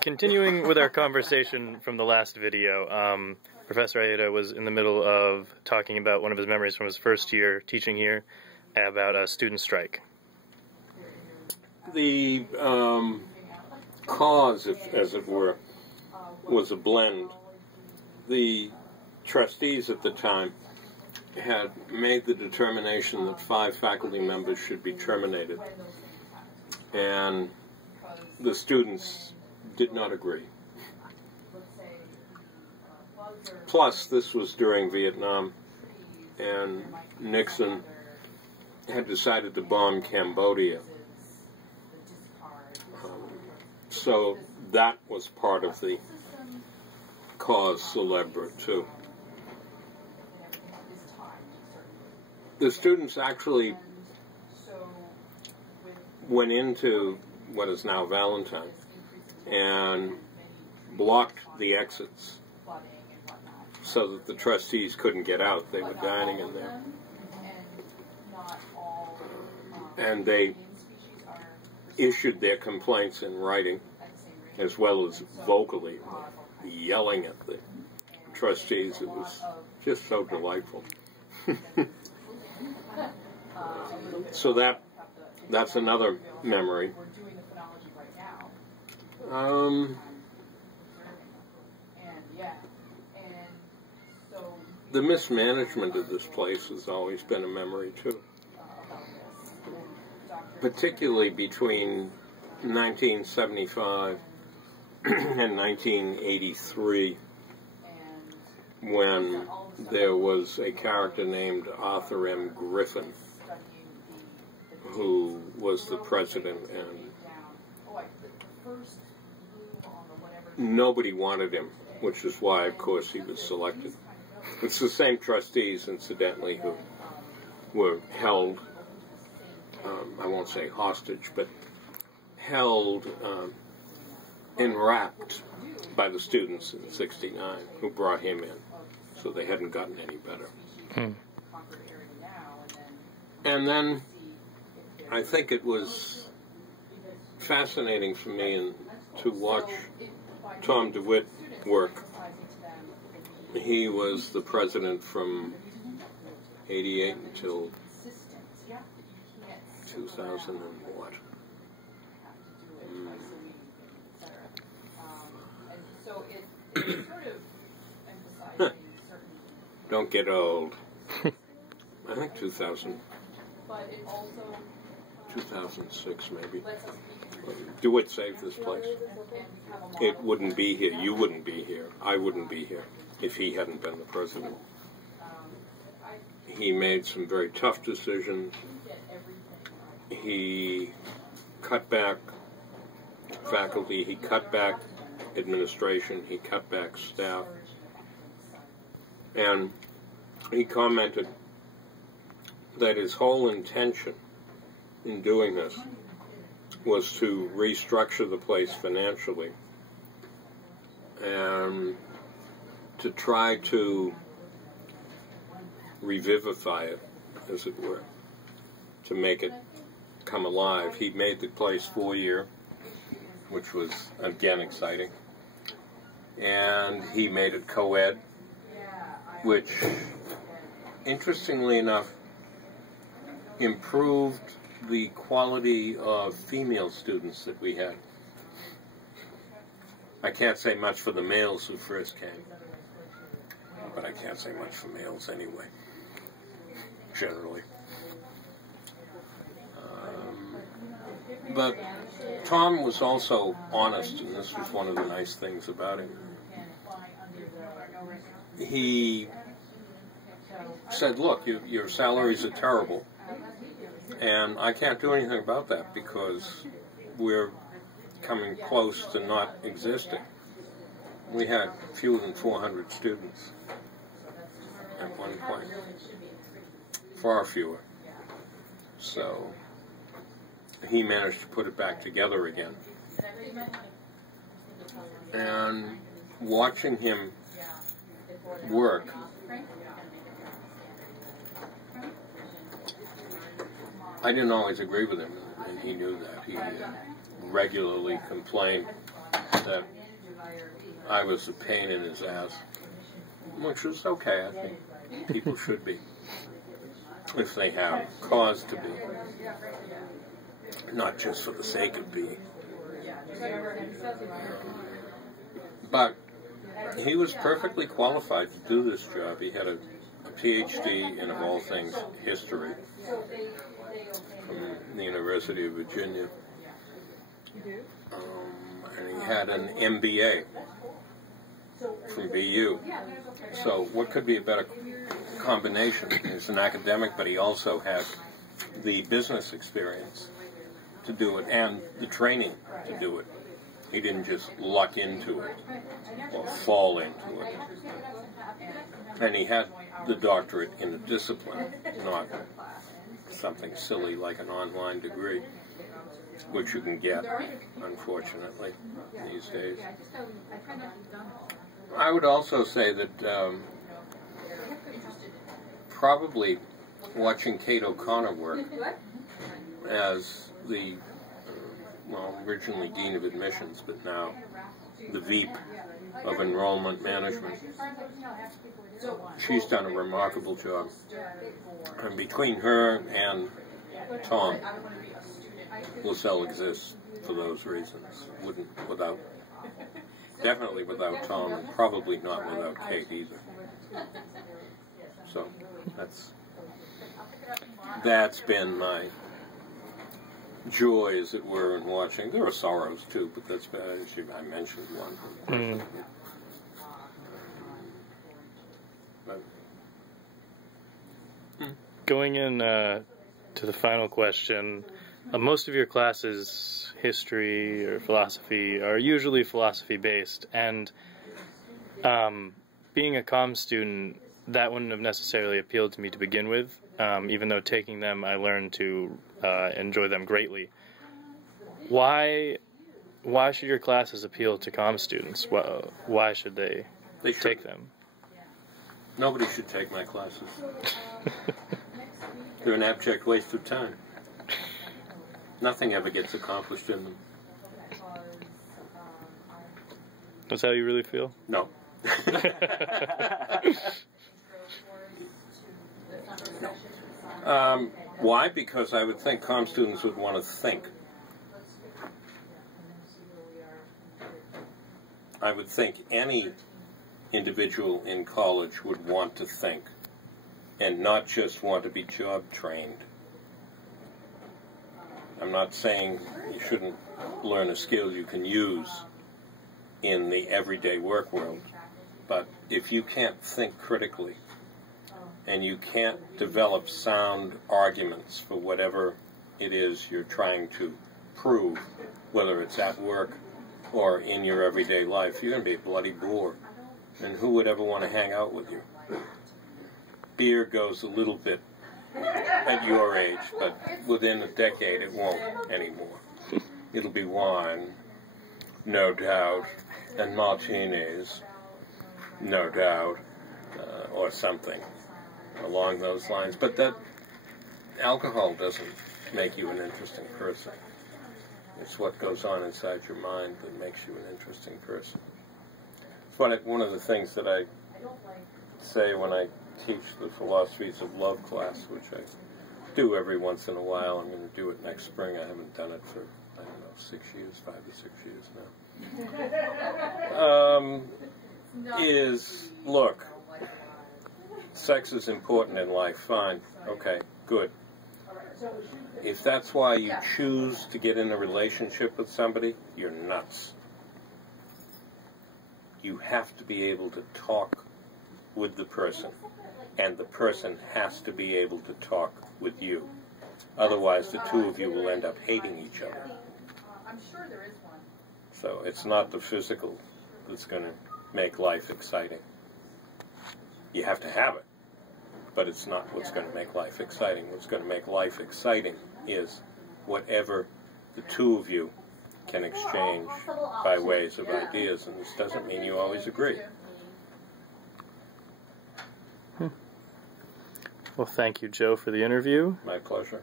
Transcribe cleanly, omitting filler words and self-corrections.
Continuing with our conversation from the last video, Professor Aieta was in the middle of talking about one of his memories from his first year teaching here about a student strike. The cause, as it were, was a blend. The trustees at the time had made the determination that 5 faculty members should be terminated, and the students did not agree. Plus, this was during Vietnam, and Nixon had decided to bomb Cambodia. So that was part of the cause célèbre, too. The students actually went into what is now Valentine and blocked the exits so that the trustees couldn't get out. They were dining in there. And they issued their complaints in writing, as well as vocally, yelling at the trustees. It was just so delightful. So that's another memory. The mismanagement of this place has always been a memory, too. Particularly between 1975 and 1983, when there was a character named Arthur M. Griffin, who was the president, and nobody wanted him, which is why, of course, he was selected. It's the same trustees, incidentally, who were held, I won't say hostage, but held, enwrapped by the students in '69 who brought him in, so they hadn't gotten any better. And then I think it was fascinating for me to watch Tom DeWitt work. He was the president from '88 until 2000 and what? Don't get old. I think 2000. 2006 maybe. DeWitt saved this place. It wouldn't be here. You wouldn't be here. I wouldn't be here if he hadn't been the president. He made some very tough decisions. He cut back faculty. He cut back administration. He cut back staff. And he commented that his whole intention in doing this was to restructure the place financially and to try to revivify it, as it were, to make it come alive. He made the place 4-year, which was, again, exciting. And he made it co-ed, which, interestingly enough, improved the quality of female students that we had. I can't say much for the males who first came, but I can't say much for males anyway, generally. But Tom was also honest, and this was one of the nice things about him. He said, look, your salaries are terrible, and I can't do anything about that because we're coming close to not existing. We had fewer than 400 students at one point. Far fewer. So he managed to put it back together again. And watching him work, I didn't always agree with him, and he knew that. He regularly complained that I was a pain in his ass, which is okay. I think people should be, if they have cause to be, not just for the sake of being. But he was perfectly qualified to do this job. He had a PhD in, of all things, history from the University of Virginia. And he had an MBA from BU. So what could be a better combination? He's an academic, but he also had the business experience to do it and the training to do it. He didn't just luck into it or fall into it. And he had the doctorate in the discipline, not something silly like an online degree, which you can get, unfortunately, these days. I would also say that probably watching Kate O'Connor work as the, well, originally Dean of Admissions, but now the VP of Enrollment Management. She's done a remarkable job. And between her and Tom, LaSalle exists for those reasons. Wouldn't without, definitely without Tom, and probably not without Kate either. So that's been my joy, as it were, in watching. There are sorrows too, but that's been, I mentioned one. Going in to the final question, most of your classes, history or philosophy, are usually philosophy-based, and being a comm student, that wouldn't have necessarily appealed to me to begin with, even though taking them, I learned to enjoy them greatly. Why should your classes appeal to comm students? Why should they take them? Nobody should take my classes. They're an abject waste of time. Nothing ever gets accomplished in them. That's how you really feel? No. Why? Because I would think comm students would want to think. I would think any individual in college would want to think and not just want to be job trained. I'm not saying you shouldn't learn a skill you can use in the everyday work world, but if you can't think critically and you can't develop sound arguments for whatever it is you're trying to prove, whether it's at work or in your everyday life, you're going to be a bloody bore. And who would ever want to hang out with you? Beer goes a little bit at your age, but within a decade it won't anymore. It'll be wine, no doubt, and martinis, no doubt, or something along those lines. But that alcohol doesn't make you an interesting person. It's what goes on inside your mind that makes you an interesting person. It's one of the things that I say when I teach the Philosophies of Love class, which I do every once in a while. I'm going to do it next spring. I haven't done it for, I don't know, 6 years, 5 to 6 years now. Is, look, sex is important in life, fine, okay, good. If that's why you choose to get in a relationship with somebody, you're nuts. You have to be able to talk with the person, and the person has to be able to talk with you. Otherwise, the two of you will end up hating each other. So it's not the physical that's going to make life exciting. You have to have it, but it's not what's going to make life exciting. What's going to make life exciting is whatever the two of you can exchange by ways of ideas, and this doesn't mean you always agree. Well, thank you, Joe, for the interview. My pleasure.